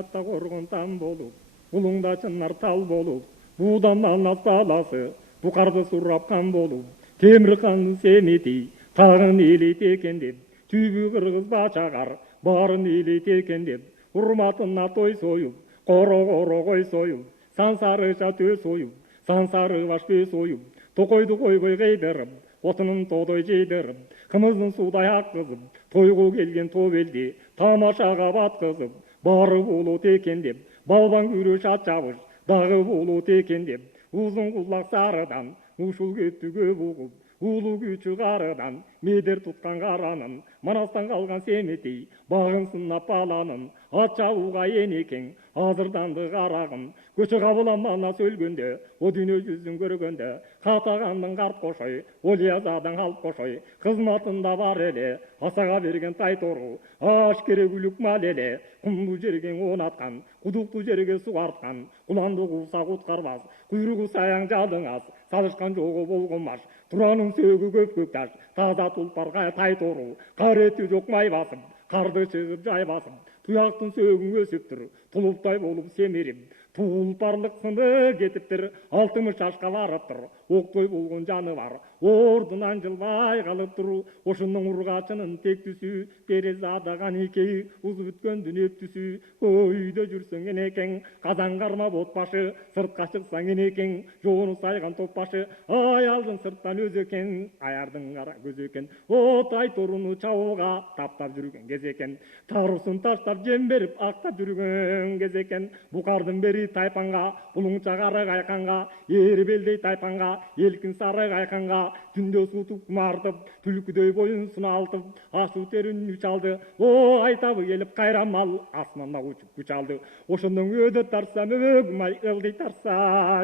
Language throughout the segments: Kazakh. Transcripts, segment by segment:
табиғатта қорғын там болып, бұлыңда шынар тал болып, буданнан ас баласы, бұқарды сұрапқан болып, темір қанын семетей, тағын елейт екен деп, түйбі қырғыз бачағар, барын елейт екен деп, ұрматына той сойып, қоро-қоро қой сойып, сансарыша тө сойып, сансары башпе сойып, тоқойды қойбой қайдырып, отынын тодай жейдіріп, қымыздың судай аққызып, тойғы келген топ елде, тамашаға батқызып, бары болот екен деп, балбан күреш ат жабыш, дағы болот екен деп, ұзын құлақ сарыдан, ұшыл көптігі бұғып, ұлы күші қарыдан, медер тұтқан қаранын, манастан қалған семетей, бағын сынап баланын, ат жауға енекең, азырданды қарағым, көші қабыламана сөлгенде, о дүние жүзін көргенде, қатағанның қарт қошай, ол язадан қалп қошай, қызматында бар еле, асаға берген тайтору, аш керек үлік мал еле, құмды жерген онатқан, құдықты жерге суартқан, құланды қуса құтқармас, құйрығы саяң жалыңас, салышқан жоғы болғымаш, тұраның сөгі көп таш, таза тұлпарға тайтору, қареті жоқ май басып, қарды шығып жай басып, тұяқтың сөгін өсіп тұр, тұлыптай болып семеріп, тұлпарлық сынды кетіптір, алтымы шашқа барып тұр, оқтой болған жаны бар, ордынан жылбай қалып тұр, ошының ұрғашының тек түсі, терезі адаған екей, ұзы бүткен дүнеп түсі, көйді жүрсің енекең, қазан қарма ботбашы, сыртқа шықсаң енекең, жоны сайған топбашы, ай алдын сырттан өз екен, аярдың қара көз екен, отай торыны чауылға таптап жүрген кез екен, тарысын таштап жем беріп ақтап жүрген кез екен, бұқардың бері тайпанға, бұлыңша қары қайқанға, ері белдей тайпанға, елкін сары қайқанға, түнде сутып құмартып, түлкідей бойын сыналтып, асу терін үш алды, о айтабы келіп қайран мал, асманна ұшып күш алды, ошының өді тарса мөгім ай ылдый тарса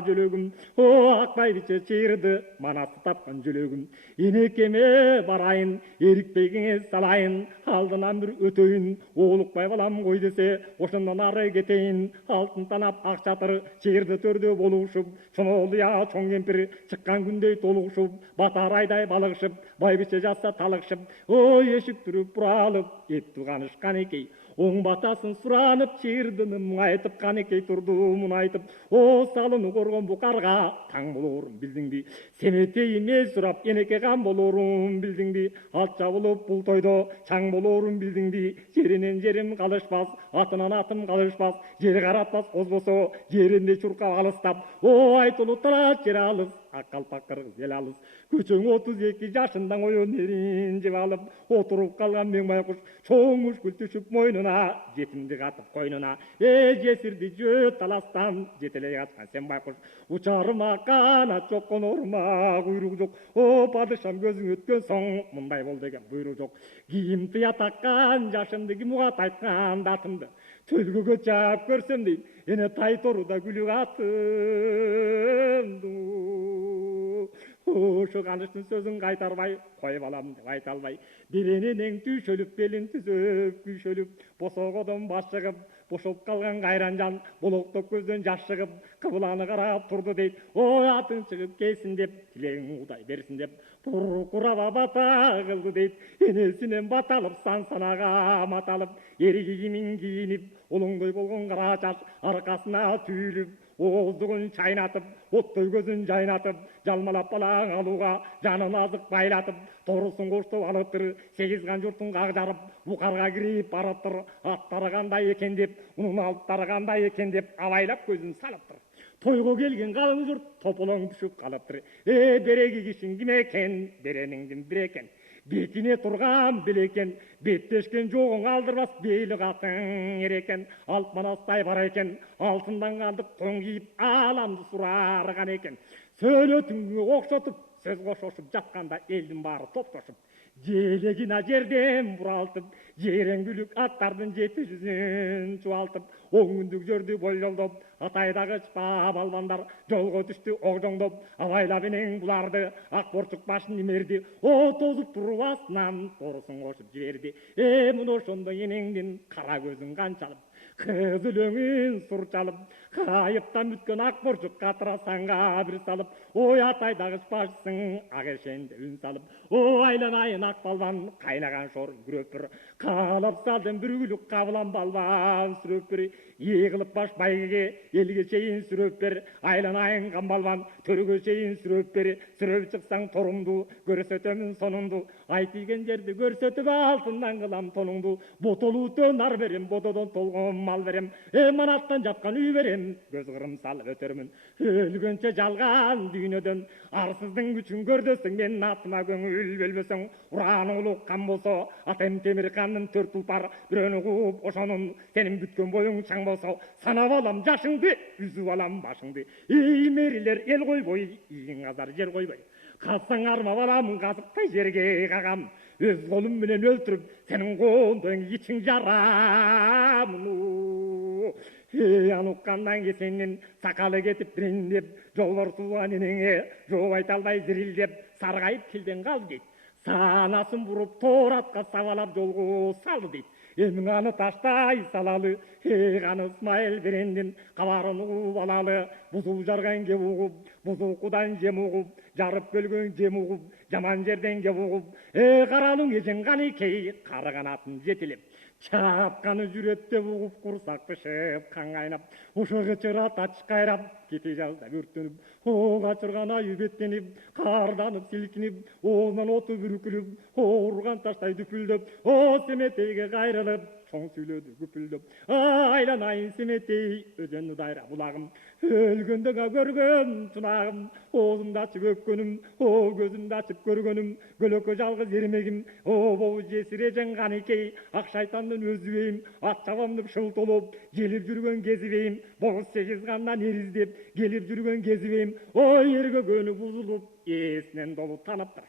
жөлөгім, о ақбай биче чиырды, манасы тапқан жөлөгім, енекеме барайын, ерікпегіңе салайын, алдынан бір өтөйін, олықпай балам қой десе, ошынан ары кетейін, алтын танап ақшатыр, чиырды төрде болушып, шынолия чоң кемпір, шыққан күндей толуғышып, батар айдай балығышып, байбіше жатса талықшып, о ешік түріп бұралып, епті қанышқан екей, оң батасын сұранып, чиырдыны мұңайтып, қанекей тұрды мұнайтып, о салыны қорған бұқарға, таң болорын білдің бе, семетейіне сұрап, енеке қан болорын білдің бе, ат жабылып бұл тойды, шаң болорын білдің бе, жерінен жерім қалышпас, атынан атым қалышпас, жер қаратпас қозбосо, жерінде чұрқа алыстап, о айтылы тұрат жер алыс, аққалпақ қырғыз ел алыс, көчің 32 жашында ойын ерін жеп алып, отырып қалған мен байқұш, чоң мүшкіл түшіп мойнына, жетімді қатып қойнына, жесірді жөт таластан, жетелей қатқан сен байқұш, ұчарыма қанат жоқ, қонорыма құйрық жоқ, о падышам көзің өткен соң, мұндай бол деген бұйрық жоқ, киім тыя таққан жашымды кімуға тайтқан датымды, төлгіге жап көрсем дейін, ене тай торуда күлі қатымды. Ошы қаныштың сөзін қайтарбай, қой балам деп айта албай, берененен түйшөліп, белін түзіп, күйшөліп, босоғыдан бас шығып, бошоп қалған қайран жан, болоқтық көзден жас шығып, қыбыланы қарап тұрды дейді, о атын шығып келсін деп, тілегің удай берсін деп, құрава бата қылды дейді, енесінен баталып, сан-санаға маталып, ері киімін киініп, олыңдай болған қара шаш, арқасына түйіліп, оздығын шайнатып, оттой көзін жайнатып, жалмалап балаң алуға, жанын азық байлатып, торысын қоштау алып тұр, 8 қан жұртын қағжарып, бұқарға кіріп барып тұр, аттары қандай екен деп, ұнын алыптары қандай екен деп, абайлап көзін салып тұр. Тойға келген қалың жұрт тополоң түшіп қалып тұр. Береге кишін кім екен, береніңдің бір екен. Бетіне тұрған білекен, беттешкен жоғын алдырбас, бейлі қатын ерекен, алт манастай бар екен, алтындан қалдық тоң киіп, аламды сұрарған екен. Сөйлетіңге оқшатып, сөз қошошып жатқанда елдің бары топтошып, желегіна жерден бұралтып, жерен күлік аттардың жеті жүзін чуалтып, оңындық жерді бой жолдоп, атайдағы шпа балбандар жолға түшті оғжоңдоп, абайлап енең бұларды, ақ борчық башын емерді, о тозып тұру астынан торысын қошып жіберді. Мұны ошонда енеңден қара көзін қаншалып, қызыл өңін сұр чалып, қайыптан үткен ақ борчық қатыра санға бір салып, ой атайдағы шпашысың ақ ешенде үн салып, о айланайын ақ балбан қайнаған шор күрөпір, қалап салдым бір күлік қабылан балбан сүрөпір, Егіліп баш байгеге, елге шейін сүрөп бер, айланайын қамбалбан, төрге шейін сүрөп бер, сүрөп шықсаң торыңду, көрсөтөмүн соныңду, ай тиген жерді көрсөтүп алтындан қылам тоныңду, ботолуутө нар берем, ботодон толгон мал берем, манаттан жатқан үй берем, көз қырым салып өтөрмүн, өлгөнчө жалған дүйнөдөн, арсыздың күчүн көрдөсүң, мен атыма көңүл бөлбөсөң, уран улук кан болсо, атем темир кандын төрт тұлпар, бирөөнү кууп ошонун, сенин бүткөн боюң чаң болсо, санап алам жашыңды, үзүп алам башыңды, эй мэрилер эл койбой, ийиң азар жер койбой, калсаң армап алам, казыктай жерге кагам, өз колум менен өлтүрүп, сенин коондоң ичиң жарам. Эй ануккандан кесенин сакалы кетип бириндеп, жолбор тууган энеңе жооп айта албай зирилдеп, саргайып килден калды дейт. Санасын буруп тоор атка сабалап жолго салды дейт. Эмин аны таштай салалы, каны Исмайыл берендин кабарын угуп алалы, бузул жарган кеп угуп, бузулкудан жем угуп, жарып бөлгөн жем угуп, жаман жерден кеп угуп, каралың эжең каныкей, кары канатын жетилеп, чапканы жүрөттөп угуп, курсак бышып, кан кайнап, ушуга чыра тач кайрап, кете жаздап өртөнүп, качырган аю беттенип, карданып силкинип, оозунан оту бүркүлүп, урган таштай дүпүлдөп, Семетейге кайрылып, чоң сүйлөдү күпүлдөп, айланайын Семетей, өзөнү дайра булагым, өлгөндөгө көргөн чунагым, оозумду ачып өпкөнүм, көзүмдү ачып көргөнүм, көлөкө жалгыз эрмегим, бобу жесир эжең каныкей, ак шайтандын өзүбейим, ат чабам деп шылтолоп, желип жүргөн кезибейим, боз сегиз кандан эриздеп, келип жүргөн кезибейим, эргөгөнү бузулуп, эсинен долуп таныптыр.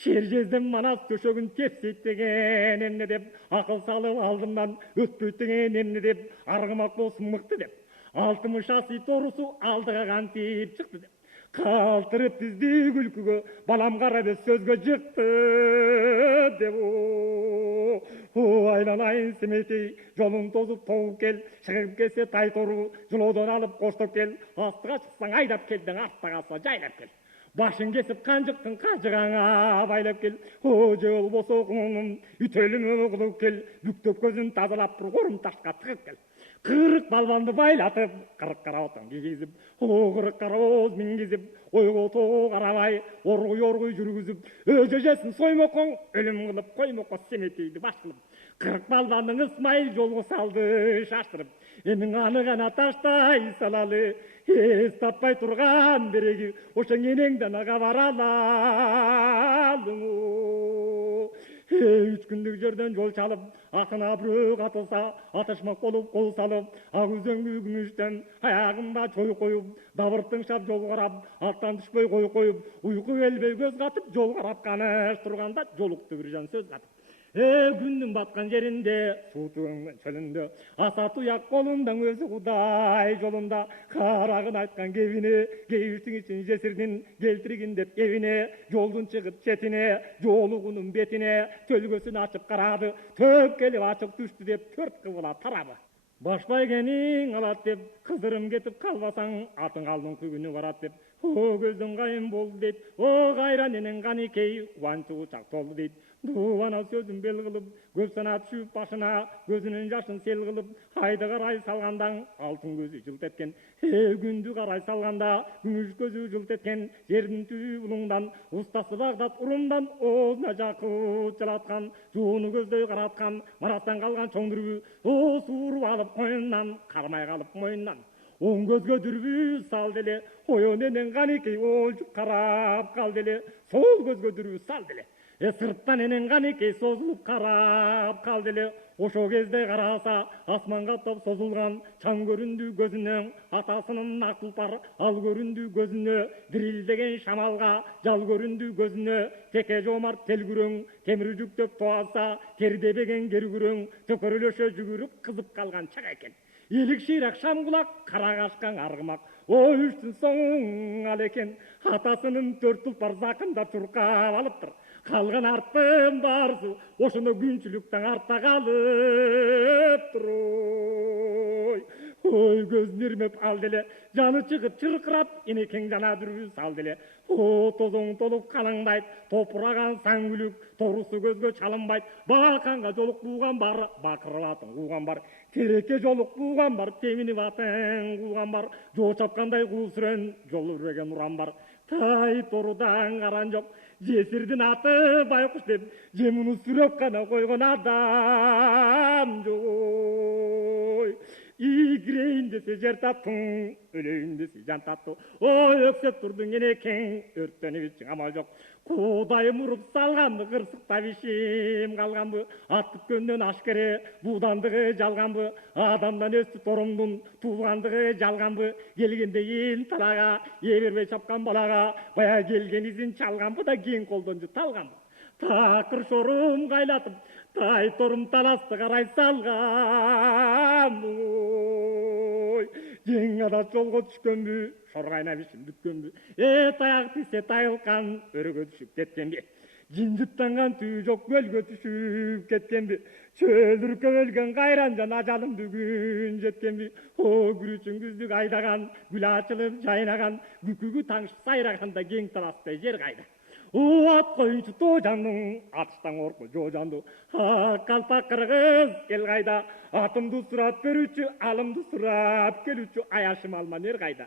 Шер жезден манас төшөгүн тепсейт деген эмне деп, акыл салып алдымдан өтпөйт деген эмне деп, аргымак болсун мыкты деп, 60 асый торусу алдыга кантип чыкты деп, калтырып тизди күлкүгө, балам кара бес сөзгө жыкты деп. Айланайын Семетей, жолуң тозуп тогуп кел, чыгып келсе тай тору, жылоодон алып коштоп кел, астыга чыксаң айдап келдиң, артта калса жайлап кел. Башын кесип канжыктың кажыгаңа байлап кел, же болбосо кулунун ütөлүмө кылып кел, бүктөп көзүн тазалап тур, корум ташка тыгып кел. 40 балбанды байлатып, 40 карабатан кийгизип, 40 карабоз мингизип, ойго тоого карабай, оргуй жүргүзүп, өз эжесин соймокоң, өлүм кылып коймокко Семетейди баш кылып, 40 балбандын Исмайыл жолго салды шаштырып, эмин аны гана таштай салалы, эс таппай турган береги, ошоң энеңден кабар алалың. 3 күндүк жерден жол чалып, атына бирөө катылса, атышмак болуп кол салып, ак үзөңгү күмүштөн аягымда чой коюп, дабырттың шап жол карап, аттан түшпөй кой коюп, уйку келбей көз катып, жол карап каныш турганда, жолукту бир жан сөз катып. Күндүн баткан жеринде, суу төгөнгөн чөлүндө, аса туяк колундан өзү Кудай жолунда, карагын айткан кебине, кейиштиң ичин жесирдин, келтиргин деп эбине, жолдун чыгып четине, жолугунун бетине, төлгөсүн ачып карады, төп келип ачык түштү деп, төрт кыбыла тарабы. Баш байгениң алат деп, кыздырым кетип калбасаң, атың алдың күгүнү барат деп, көздөн кайын болду дейт, кайран энең каныкей, кубанчы учак толду дейт. Дуана сөзүн бел кылып, көз сана түшүп башына, көзүнүн жашын сел кылып, айды карай салгандан, алтын көзү жылт эткен, күндү карай салганда, күмүш көзү жылт эткен, жердин түбү булуңдан, устасы Багдат урумдан, оозуна жакыт жалаткан, жууну көздөй караткан, марастан калган чоң дүрбү, сууруп алып коюндан, кармай калып моюндан. Оң көзгө дүрбү салды эле, оён энең каныкей олжуп карап калды эле, сол көзгө дүрбү салды эле. Сырттан энең каныкей созулуп карап калды эле, ошо кезде караса, асман каптап созулган, чаң көрүндү көзүнө, атасынын ак тұлпар, ал көрүндү көзүнө, дирилдеген шамалга, жал көрүндү көзүнө, теке жомарт тел күрөң, темир жүктөп тоаса, тердебеген кер күрөң, төкөрөлөшө жүгүрүп кызып калган чак экен. Елік ширақ шам құлақ, қара қашқан арғымақ, үштің соң ал екен, атасының төрт тұлпар зақында тұрқап алып тұр. Қалған арттың барысы, ошыны күншіліктің артта қалып тұр. ой көзүн ирмеп алды эле, жаны чыгып чыркырап энекең жана дүрбү салды эле. О тозоң толуп калаңдайт, топураган саңгүлүк, торусу көзгө чалынбайт, баканга жолук бууган бар, бакырып атын кууган бар, терекке жолук бууган бар, теминип атын кууган бар, жоо чапкандай куусүрөн жол үрбеген уран бар. Тай торудан каран жок, жесирдин аты байкуш деп, жемуну сүрөп гана койгон адам жок. Игирейин десе жер таптың, өлөйүн десе жан таптың. Ой өксөп турдуң энекең, өрттөнүп ичиң амал жок. Кудайым уруп салганбы, кырсыктап ишим калганбы, ат күткөндөн ашкере буудандыгы жалганбы, адамдан өстү торумдун туулгандыгы жалганбы, келгенде эн талага, ээ бербей чапкан балага, бая келген изин чалганбы да кийин колдон талганбы. Такыр шорум кайлатып, тай торум таласты карай салган. Жең адат жолго түшкөнбү, шор кайнап ишин бүткөнбү, таяк тисе тайылкан өрөгө түшүп кеткенби, жинжиттанган түү жок көлгө түшүп кеткенби, чөлүркөп өлгөн кайран жан ажалым бүгүн жеткенби. О күрүчүн күздүк айдаган, гүл ачылып жайнаган, күкүгү таңшып сайраганда кең таластай жер кайда. Ат коюнчу тоо жандың, атыштан корку жоо жанду. Калпак кыргыз эл кайда, атымды сурап берүүчү, алымды сурап келүүчү, аяшым алман эр кайда.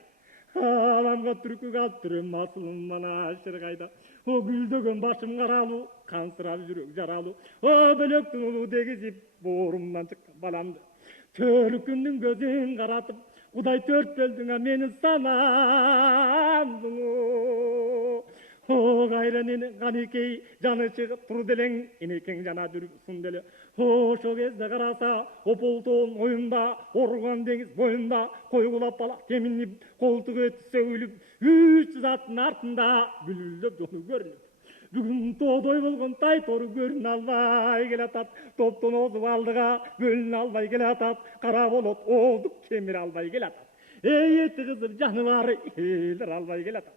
Аламга түркү калтырым, асылым мана шер кайда. О гүлдөгөн башым каралуу, кансырап жүрөк жаралуу. О бөлөктүн улуу дегизип, боорумдан чыккан баламды. Төрү күндүн көзүн каратып, Кудай төрт бөлдүңө мени санамдың. О кайран эне канекей жаны чыгып тур делең, энекең жана жүрсүн деле. Ошо кезде караса ополтоон оюнда, оруган деңиз боюнда, койгулап бала теминип, колтугу өтү сөгүлүп, 300 аттын артында бүлүлдөп жону көрүнүп. Бүгүн тоодой болгон тай тору көрүнө албай келатат, топтон озуп алдыга бөлүнө албай келатат, кара болот оозуп кемире албай келатат. Эти кызып жаны бар элер албай келатат.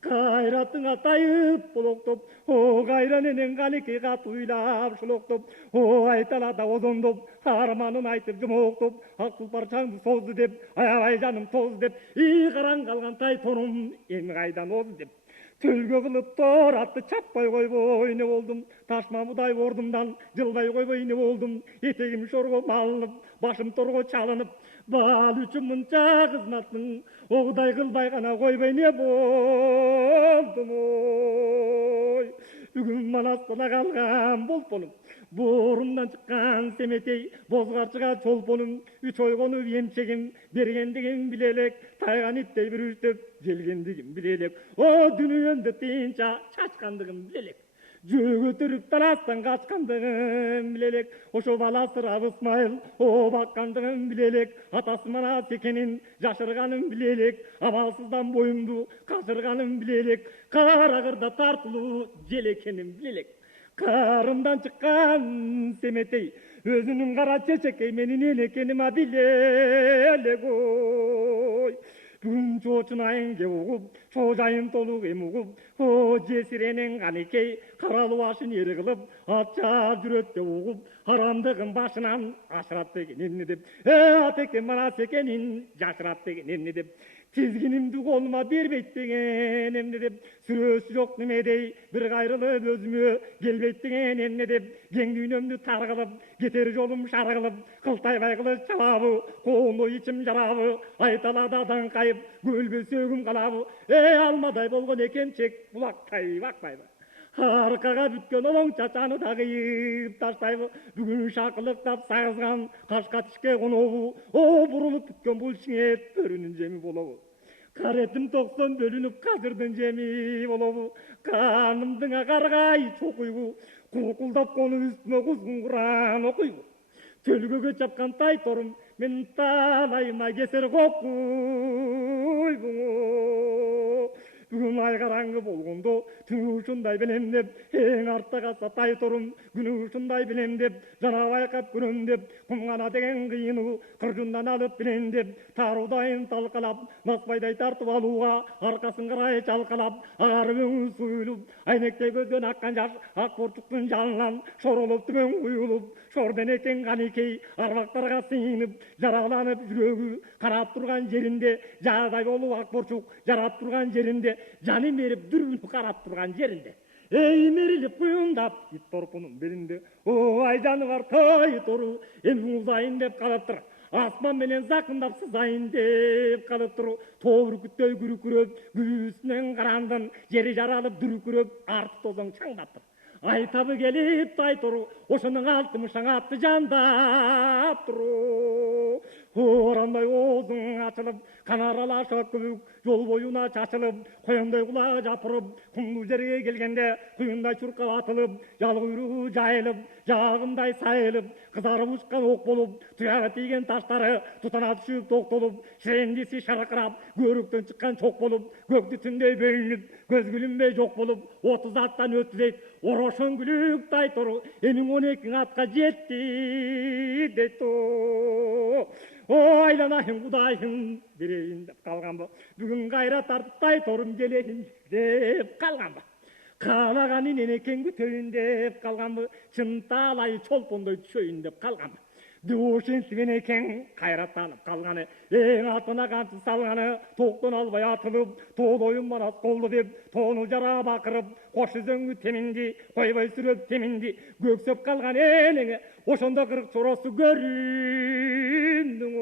Кайратыңа тайып болоктоп, о кайран энең канекей катуйлап шулоктоп, о айталада озондоп, арманын айтып жумоктоп, ак тулпар чаңды созду деп, аябай жаным тозду деп, караң калган тай торум эми кайдан озду деп. Төлгө кылып тор атты чаппай койбой не болдум, ташмамудай ордумдан жылбай койбой не болдум, этегим шорго малынып, башым торго чалынып, бал үчүн мынча кызматтың огудай кылбай гана койбой не болдум. Ой бүгүн манастана калган болпонум, боорумдан чыккан семетей, бозгарчыга чолпонум, үч ойгонуп эмчегим, бергендигин биле элек, тайган иттей бүрүштөп желгендигин биле элек. О дүнүйөмдө тыйынча чачкандыгын биле элек, жөө көтөрүп таластан качкандыгын биле элек. Ошо бала сырап Ысмайыл о баккандыгын биле элек, атасы мана секенин жашырганын биле элек, абалсыздан боюмду кашырганын биле элек, кара кырда тартылуу жел экенин биле элек. Карымдан чыккан семетей, өзүнүн кара чечекей менин энекенима биле элек. Ой бүгүн чоочун айын кеп угуп, чоо жайын толук эми угуп, о жесир энең канекей, каралуу башын эри кылып, атча жүрөт деп угуп, харамдыгын башынан ашырат деген эмне деп, атекем мана секенин жашырат деген эмне деп, тизгинимди колума бербейт деген эмне деп, сүрөөсү жок немедей бир кайрылып өзүмө келбейт деген эмне деп, кең дүйнөмдү тар кылып, кетер жолум шар кылып, кылтайбай кылыч чабабы, коону ичим жарабы, айталада даңкайып, көлгө сөөгүм калабы, алмадай болгон экенчек булактай бакпайбы, аркага бүткөн олоң чачаны да кыйып таштайбы, бүгүн шакылыктап сагызган кашка тишке конобу, о бурулуп бүткөн бул чиңет бөрүнүн жеми болобу, каретим 90 бөлүнүп казырдын жеми болобу, канымдың агаргай чокуйбу, куркулдап конуп үстүмө кузгун Куран окуйбу, төлгөгө чапкан тай торум мен талайыма кесер кокуйбу. Бүгүн ай караңгы болгондо түнү ушундай билем деп эң артта калса тай торум күнү ушундай билем деп жана байкап көрөм деп кумгана деген кыйыну кыржындан алып билем деп тааруудайын талкалап насбайдай тартып алууга аркасын карай чалкалап агары өңү суюлуп айнектей көздөн аккан жаш ак борчуктун жанынан шоролуп түмөн куюлуп шорденекең каникей арбактарга сыйынып жараланып жүрөгү карап турган жеринде жаадай болуп ак борчук жарап турган жеринде жанын берип дүрбүнү карап турган жеринде эй мерилип куюндап ит торпунун белинде о ай жаныбар той тору эми узайын деп калыптыр асман менен закындап сызайын деп калыптыр тоо бүркүттөй күрүкүрөп күбүсүнөн карандын жери жаралып дүрүкүрөп арты тозоң чаңдаптыр ай табы келип тай тору ошонун алтымышаң атты жандап туру орандай оозуң ачылып канаралаша көбүк жол боюна чачылып коёндой кулагы жапырып кумдуу жерге келгенде куюндай чуркап атылып жал куйругу жайылып жаагындай сайылып кызарып учкан ок болуп туягы тийген таштары тутана түшүп токтолуп ширендиси шаркырап көөрүктөн чыккан чок болуп көктү түндөй бөлүнүп көз күлүнбөй жок болуп 30 аттан өттү дейт орошон күлүк тай тору эми 12 атка жетти дейт о айланайын кудайым берейин деп калганбы бүгүн кайра тартып тай торум келейин деп калганбы каалаган иненекең күтөйүн деп калганбы чын таалайы чолпондой түшөйүн деп калганбы ошентип энекең кайраттанып калганы эң артына камчы салганы токтон албай атылып тоодойум манас колду деп тоону жара бакырып кош үзөңгү теминди койбой сүрөп теминди көксөп калган энеңе ошондо кырк чоросу көрүндүң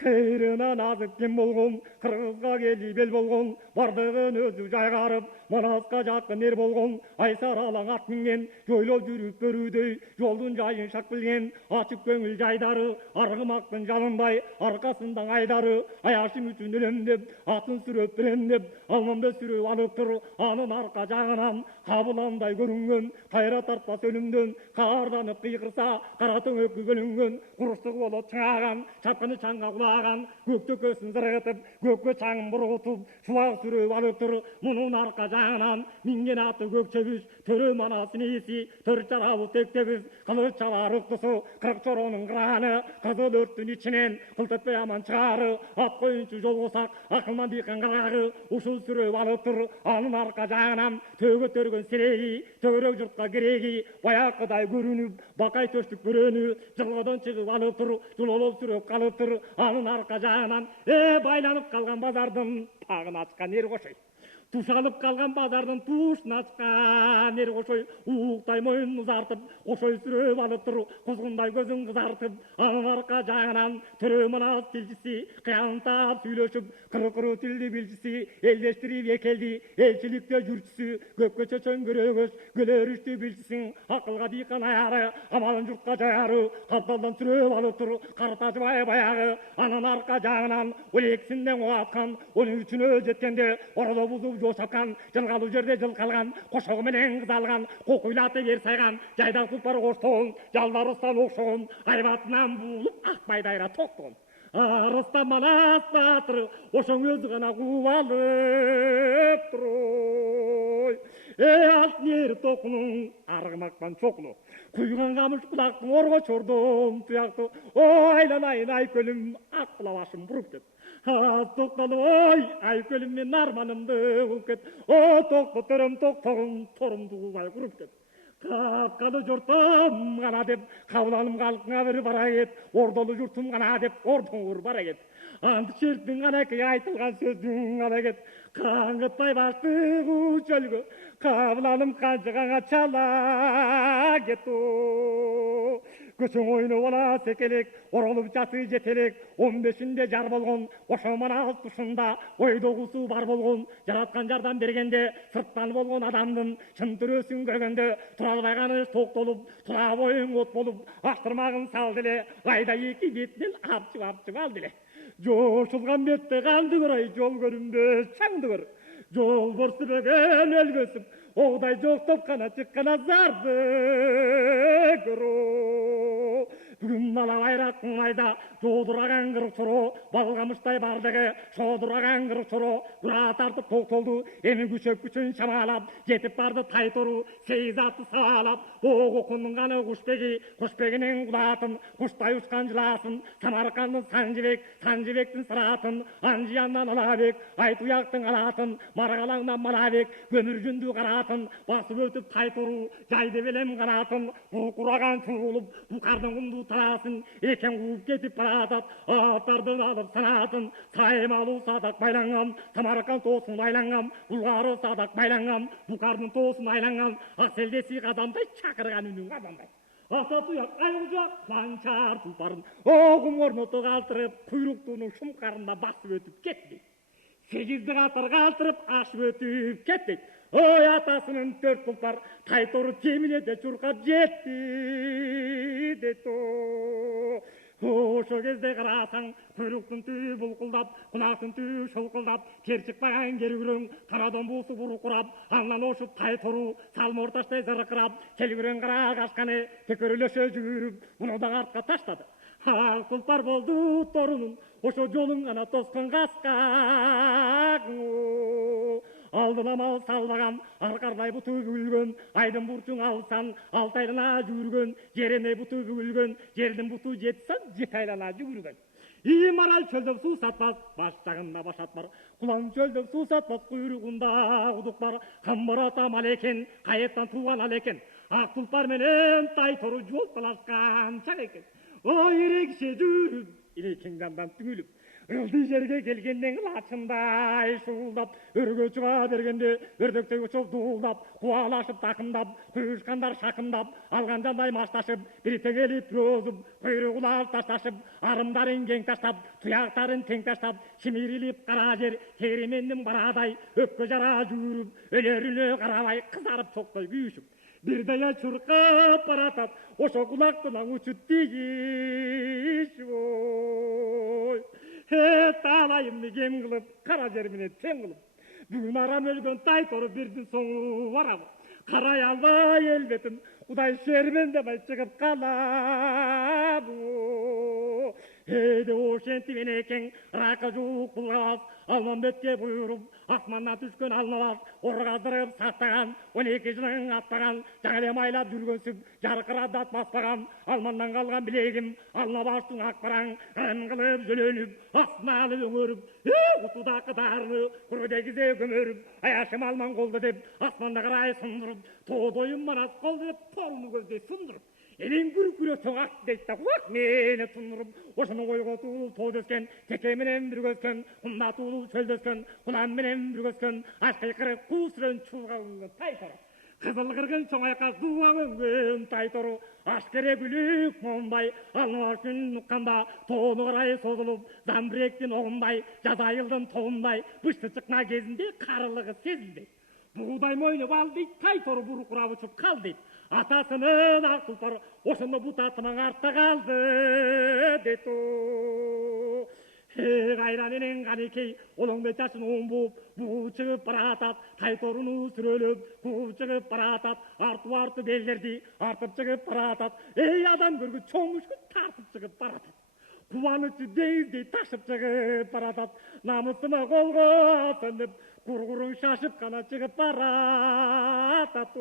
кайрынан азып кем болгон кыргызга кели бел болгон бардыгын өзү жайгарып манаска жакын эр болгон ай саралаң ат минген жойлоп жүрүп бөрүдөй жолдун жайын шак билген ачык көңүл жайдары аргымактын жалынбай аркасында айдары аяшым үчүн өлөм деп атын сүрөп берем деп алмамбет сүрөп алыптыр анын арка жагынан кабыландай көрүнгөн кайра тартпас өлүмдөн каарданып кыйкырса кара төңөккө бөлүнгөн курустугу болот чыңаган чапкыны чаңга кулаган көк төкөсүн зыргытып көккө чаңын бургутуп шубак сүрөп алыптыр мунун арка жагынан минген аты көк чөбүз төрө манасын ээси төрт жарабы тектебиз кылыч чалар ыктысу кырк чоронун кыраны кызыл өрттүн ичинен кылтытпай аман чыгары ат коюнчу жолгосак акылман дыйкан карагы ушул сүрөп алыптыр анын арка жагынан төө көтөргөн сереги төгөрөк журтка кереги баякыдай көрүнүп бакай төштүк бөрөнү жылгодон чыгып алыптыр жулолоп сүрөп калыптыр анын арка жагынан байланып калган базардын тагын ачкан эр кошой тушалып калган базардын тушун ачкан эр кошой ууктай моюнун узартып кошой сүрөп алыптыр кузгундай көзүн кызартып анын арка жагынан төрө манас тилчиси кыянтап сүйлөшүп кыркыруу тилди билчиси элдештирип экелди элчиликте жүрчүсү көпкө чөчөн көрөгөз көлөрүштү билчисиң акылга дыйкан аяры амалын журтка жаяры капталдан сүрөп алыптыр картажыбай баягы анын арка жагынан 12-синден оаткан 13-үнө жеткенде ороло бузуп жошакан жылгалуу жерде жылкалган кошогу менен кыз алган кокуйлатып эр сайган жайдак тупар коштогон жалдар ыстан окшогон айбатынан буулуп ак майдайра токтогон арыстан манас баатыры ошоң өзү гана кууп алыптыр алтын эр токунуң аргымактан чокулу куйган камыш кулактын орго чордон туяктуу айланайын айкөлүм ак була башым буруп кет токтолуп ой айкөлүм мен арманымды угуп кет токто төрөм токтогун торумду куубай куруп кет капкалы журтум гана деп кабыланым калкыңа бир бара кет ордолуу журтум гана деп ордоңур бара кет анты шерктин канакей айтылган сөздүң гана кет каңгытпай башты куу чөлгө кабыланым канчыгаңа чала кету көчөң ойноп ала секелек оролуп жаты жетелек 15-inde жар болгон ошо манас тушунда ой догусу бар болгон жараткан жардам бергенде сырттан болгон адамдын чын төрөсүн көргөндө тура албай каныш токтолуп тура боюң от болуп аштырмагын салды эле айда эки бетинен апчып алды эле жошулган бетте канды көр ай жол көрүнбөс чаңды көр жол борсубөгөн өлгөсүп огудай жоктоп гана чыккан азарды көрө бүгін ала байрақтың майда жаудыраған қырық сұро балғамыштай бардығы шодыраған қырық сұро бұра тартып тоқтолды емі күшек күшін шамалап жетіп барды тай тору сейіз атты сабалап оқ оқының қаны құшбегінің құлатын құштай ұшқан жыласын самарқандың санжібектің сыратын анжияннан алабек айтуяқтың алатын марғалаңнан малабек көмір жүнді қаратын басып өтіп тай тору жайды белем қанатын құраған туылып бұқардың құмды тарасын екен қуып кетіп баратат аттардан алып санатын сайым алу садақ байланған самарқан тосын байланған бұлғары садақ байланған бұқардың тосын айланған ақселдесі қадамдай шақырған үнің адамдай аса тұяқ аюжақ ланшар тұлпарын оғым орныты қалтырып құйрықтының шұмқарында басып өтіп кетті сегізді қатар қалтырып ашып өтіп кетті ой атасының төрт тұлпар тай торы теміреді чұрқап жетті деді ошо кезде қарасаң құйрықтың түйі бұлқылдап құлақтың түйі шылқылдап кер шықпаған керігүрең тарадан буысы бұрқырап аңнан ошып тай тору салма орташтай зырқырап келгүрең қара қашқаны текөрелеше жүріп мұны да артқа таштады ақ тұлпар болды торының ошо жолың ғана тосқан қасқақ алдына мал салмаған арқардай бұты бүгілген айдың бұршың алсан алтайлана жүрген жеріне бұты бүгілген жердің бұты жетсан жетайлана жүрген марал шөлдеп су сатпас бас жағында башат бар құлан шөлдеп су сатпас құйрығында құдық бар қамбар атам алекен қайеттан туған алекен ақ тұлпар менен тай торы жол таласқан шақ екен ой ерекше жүріп илекең жандан түңіліп ылди жерге келгенден лачындай шуылдап өрге шыға бергенде өрдектей ұшып дуылдап қуалашып тақымдап құйышқандар шақымдап алған жандай машташып бір тегеліп розып құйрығын ташташып арымдарын кең таштап тұяқтарын тең таштап шимириліп қара жер кеременнің барадай өпке жара жүріп өлеріне қарабай қызарып тоқтай күйішіп бірдая чұрқап баратат ошо құлақтынан ұшып тигиш ой талайымны кем қылып қара жермене тең қылып бүгін арам өлген тай торы бірдің соңы барам қарай албай ел бетін құдай шермен демай шығып қалам де ошентіп енекең рақы жуық бұлғабас алмамбетке бұйырып асманнан түскен алмабас орғаздырып сақтаған 12 жылың аттаған жаңалем айлап жүргенсіп жарқырап дат баспаған алманнан қалған білегім алмабастың ақпараң қырын қылып жөленіп астыналы өңеріп құтуда қыдарыны құрыдегізе көмеріп аяшым алман қолды деп аспанда қарай сындырып тодойым манас қолды деп торыны көздей сындырып Елен күркүрө соғақ дейті құлақ мені тұнырып осыны ойға туылып тол өскен теке менен бір көскен құмда туылып шөл өскен құлан менен бір көскен ашқай қырып қусырын чулға өнген тай торы қызыл қырғын соңайқа дуа өнген тай торы ашкере күлік момбай алма күн ұққанда тоны қарай созылып замбіректен оғынбай жазайылдың тоғынбай бұшты шықна кезінде қарылығы сезілді будай мойнып ал дейді тай торы бұрқырап ұшып қал дейді атасының ақ тұлпар осыны бұтасының артта қалды деді қайраненен қанекей олың бетасын оң буып буып шығып баратат тай торыны сүреліп қуып шығып баратат арты белдерді артып шығып баратат адам көргі чоң үшкін тартып шығып баратат қуанышы дейіздей ташып шығып баратат намысыма қолға сөніп құрғырың шашып қана шығып баратат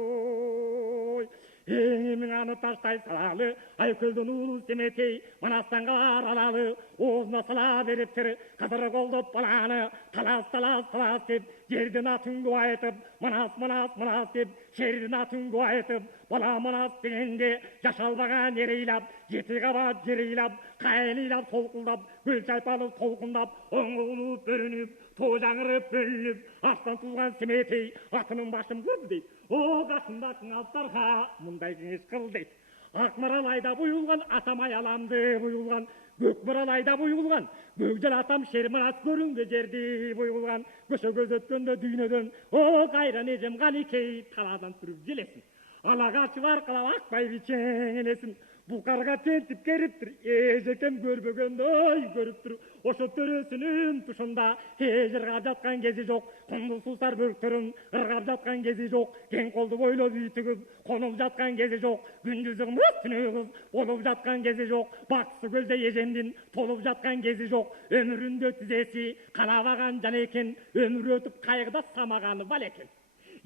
Емің аны таштай салалы, айкөлдің ұлы семетей, манастан қалар алалы, оғызына сала беріп тір, қадыры қолдып баланы, талас деп, жердің атын көайтып, манас деп, жердің атын көайтып, бала манас дегенде, жашалбаған ерейлап, жеті қабат жерейлап, қайылилап, солқылдап, гүл шайпалып, толқындап, оңғылып, бөрініп, тожаңырып, бөлініп, астан туған семетей, атының башым көрді дейді. О, қасындасың алттарға, мұндай кеңес қыл дейді. Ақмарал айда бұйылған, атамай аламды бұйылған, көкмарал айда бұйылған, көкжал атам шерманат көрінге жерді бұйылған, көші көз өткенде дүйнеден, о, қайран ежем қанекей, таладан түріп желесін. Алаға чывар қылап ақпай бичең енесін, Бұқарға тентіп керіптір, ежекем көрбөгендөй көріптір. Ошо төрөсүнүн тушунда ежиргап жаткан кези жок. Кунду суусар бөлктөрүн ыргап жаткан кези жок. Кең колду бойлоп үй тигип конуп жаткан кези жок. Күндүзү кымыз түнү кыз болуп жаткан кези жок. Баксы көлдө эжендин толуп жаткан кези жок. Өмүрүндө тизеси канабаган жан экен, өмүр өтүп кайгыда самаганы бал экен.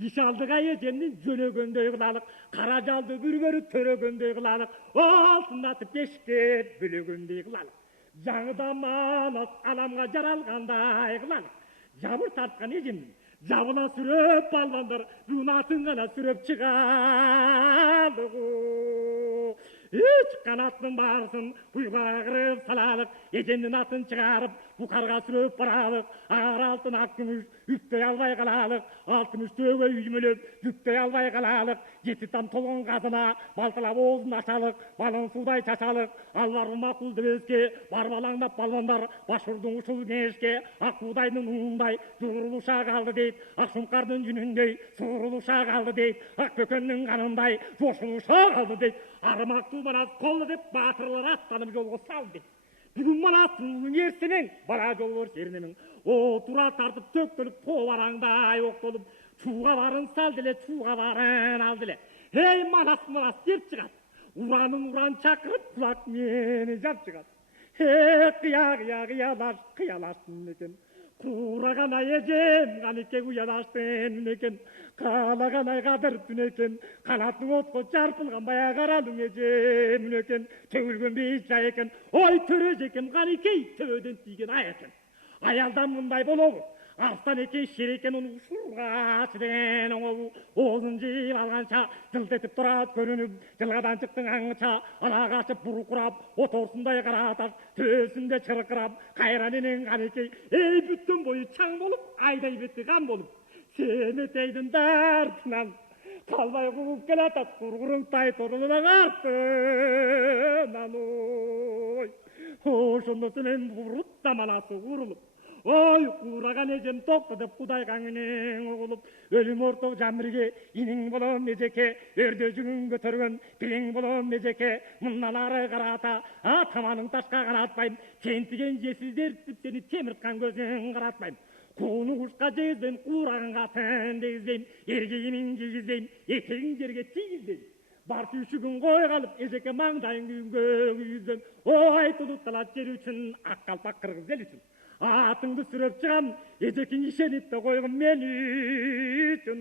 Иш алдыга эжемдин жөлөгөндөй кылалык, кара жалды бүрбөрү төрөгөндөй кылалык, алтындатып бешке бөлөгөндөй кылалык. Жаңыда манас аламга жаралгандай кылалык. Жабыр тарткан эжемдин жабыла сүрөп балбандар бүгүн атын гана сүрөп чыгалык. Чыккан аттын баарысын буйга кырып салалык, эжемдин атын чыгарып букарга сүрөп баралык. Агар алтын ак күмүш үктөй албай калалык, алтын үстөөгө үймөлөп жүктөй албай калалык. Жети там толгон казына балталап оозун ачалык, балын суудай чачалык. Албар макул дебеске бар балаңдап балбандар башурдун ушул кеңешке ак буудайдын унундай жуурулуша калды дейт. Ак шумкардын жүнүндөй суурулуша калды дейт. Ак бөкөндүн канындай жошулуша калды дейт. Армактуу манас колу деп баатырлар аттанып жолго салды. Бүгүн манастын ерсинен бара жолбор серинемин. О тура тартып төктөлүп побараңдай октолуп, чууга барын салды эле, чууга барын алды эле. Эй манас деп чыгат. Уранын уран чакырып кулак мени жап чыгат. Кыялаштын экен. Кураган ай эжем канеке уялаштын экен. Каалаган ай кадырптын экен. Канатын отко чарпылган бая каралың эжем экен. Төгүлгөн бейча экен. Ой төрөж экен канекей төбөдөн тийген ай экен. Аялдан мындай болобу. Арстан экен шер экен уну ушургач деген оңобу. Оозун жыйып алганча жылт этип турат көрүнүп, жылгадан чыктың аңыча ала качып буркурап, оторсундай кара таш төбөсүндө чыркырап, кайран энең канекей эй бүттөн бою чаң болуп, айдай бети кан болуп, семетейдин дартынан калбай кууп келатат кургуруң тай торунан артынан. Ой ошондо сенен буруп тамаласы урулуп, ой кураган эжем токту деп кудайга аңынең угулуп, өлүм орто жамбирге иниң болом эжеке, өрдө жүгүн көтөргөн бириң болом эжеке. Мындан ары карата атаманың ташка каратпайм, тентиген жесиздертип сени темирткан көзүң каратпайм. Кууну кушка жегизбейм, кураганга тен дегизбейм, эргегиниң кийгизбейм, этегиң жерге тийгизбейм. Бар түйшүгүн кой калып эжеке маңдайың күйүнгө күйүзбөм. Ой тулутталат жер үчүн ак калпак кыргыз эл үчүн. Атыңды сүрөп чыгам, эжекиң ишенип да койгун мен үчүн.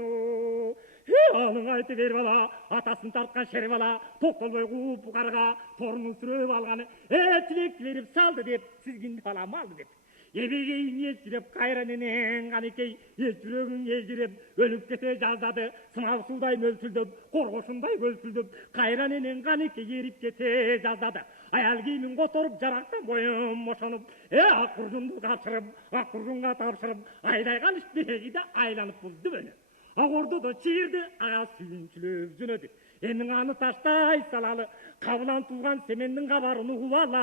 Аның айтып бер бала, атасын тарткан шер бала, токтолбой кууп букарга торунун сүрөп алганы, тилекти берип салды деп, сизгин балам алды деп. Эбегейиң элчиреп кайран энең канекей, эл жүрөгүң элжиреп өлүп кете жаздады. Сынал суудай мөлтүлдөп, коргошундай көлтүлдөп, кайран энең канекей эрип кете жаздады. Аял кийимин которуп жарактан боюм ошонуп, ак куржунду качырып, ак куржунга тапшырып, айдай калыш беги да айланып бул дүбөнү. Ак ордодо чийирди, ага сүйүнчүлөп жөнөдү. Эми аны таштай салалы, кабылан тууган семендин кабарын угуп алалы.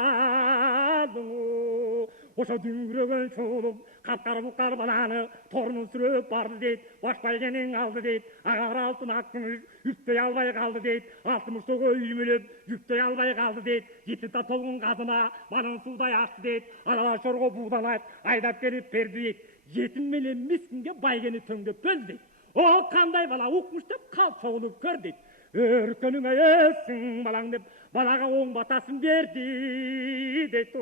Ошо дүңгүрөгөн чуулуп, капкара букар баланы торунун сүрөп барды дейт, башбайгенең алды дейт, агар алтын ак күмүш үктөй албай калды дейт, алтымыштөгө үймөлөп жүктөй албай калды дейт, жети та толгун казына балын суудай ачты дейт, арала чорго буудан айдап келип берди дейт, жетим менен мискинге байгени төңдөп бөлдү дейт. О кандай бала укмуш деп калп чогулуп көр дейт. Өркөнүң эссиң балаң деп балага оң батасын берди дейт.